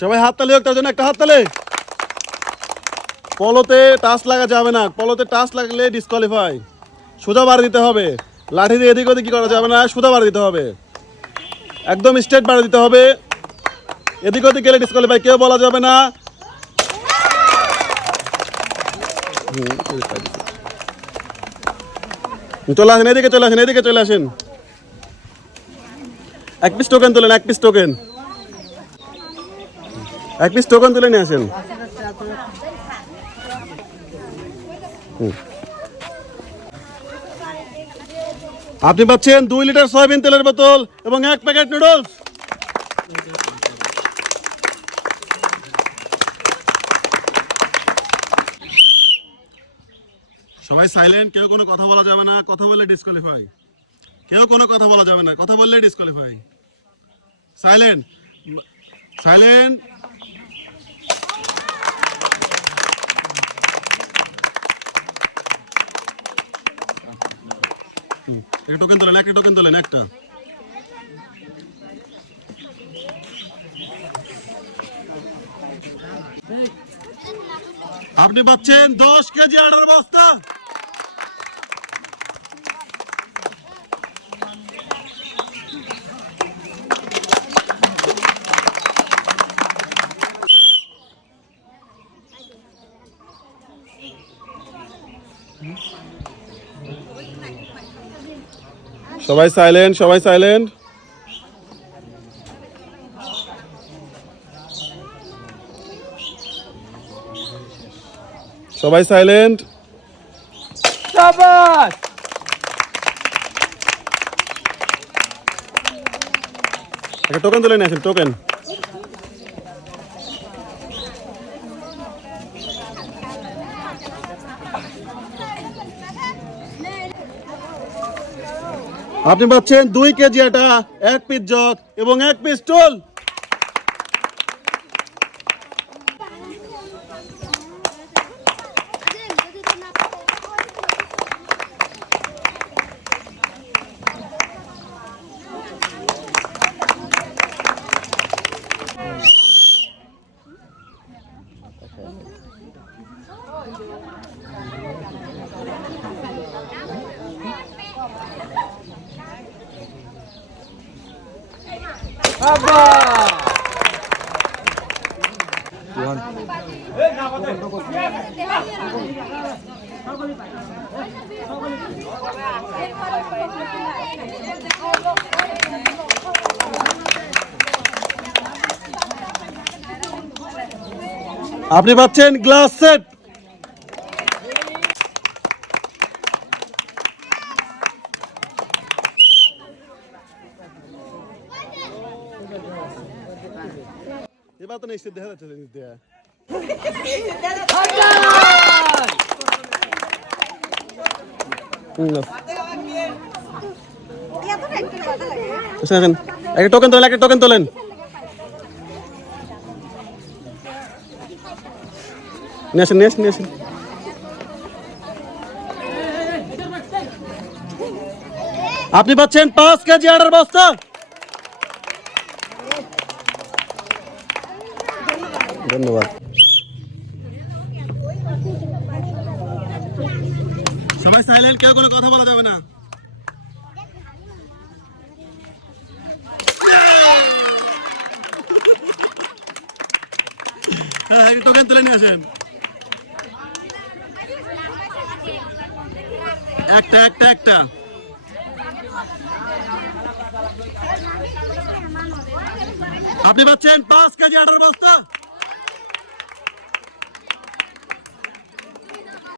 সবাই হাত তালি হোক, তার জন্য একটা হাত তালে। পলোতে টাচ লাগা যাবে না, পলোতে টাচ লাগলে ডিসকোয়ালিফাই সোজা বার দিতে হবে। লাঠি দিয়ে এদিক ওদিক করা যাবে না, সোজা বার দিতে হবে। একদম স্ট্রেট বার দিতে হবে। এদিক ওদিক গেলে ডিসকোয়ালিফাই কেউ বলা যাবে না। চলে আসেন, এদিকে চলে আসেন, এদিকে চলে আসেন। এক পিস টোকেন তোলেন, এক পিস টোকেন এক পিস টোকেন তুলে নিয়ে আসেন। আপনি পাচ্ছেন দুই লিটার সয়াবিন তেলের বোতল এবং এক প্যাকেট নুডলস। সবাই সাইলেন্ট কেউ কোনো কথা বলা যাবে না, কথা বললে ডিসকোয়ালিফাই কেউ কোনো কথা বলা যাবে না, কথা বললে ডিসকোয়ালিফাই সাইলেন্ট সাইলেন্ট একটা টোকেন তোলেন একটা টোকেন তোলেন একটা আপনি পাচ্ছেন দশ কেজি আটার বস্তা সবাই সাইলেন্ট সবাই সাইলেন্ট সবাই সাইলেন্ট শাবাশ একটা টোকেন তুলে নিয়ে আসেন টোকেন আপনি পাচ্ছেন দুই কেজি এটা এক পিস জগ এবং এক পিস টোল আপনি পাচ্ছেন গ্লাস সেট। এবার তো নিশ্চিত দেখা যাচ্ছে জিনিস দেয়া হুম, নাও। বসে আছেন। একটা টোকেন তোলেন একটা টোকেন তোলেন নিয়ে আসেন নিয়ে আসেন নিয়ে আসেন আপনি পাচ্ছেন পাঁচ কেজি আটার বস্তা ধন্যবাদ। সবাই সাইলেন্ট কেউ কোনো কথা বলা যাবে না। হ্যাঁ। টোকেন তুলে একটা একটা একটা। আপনি পাচ্ছেন পাঁচ কেজি আটার বস্তা?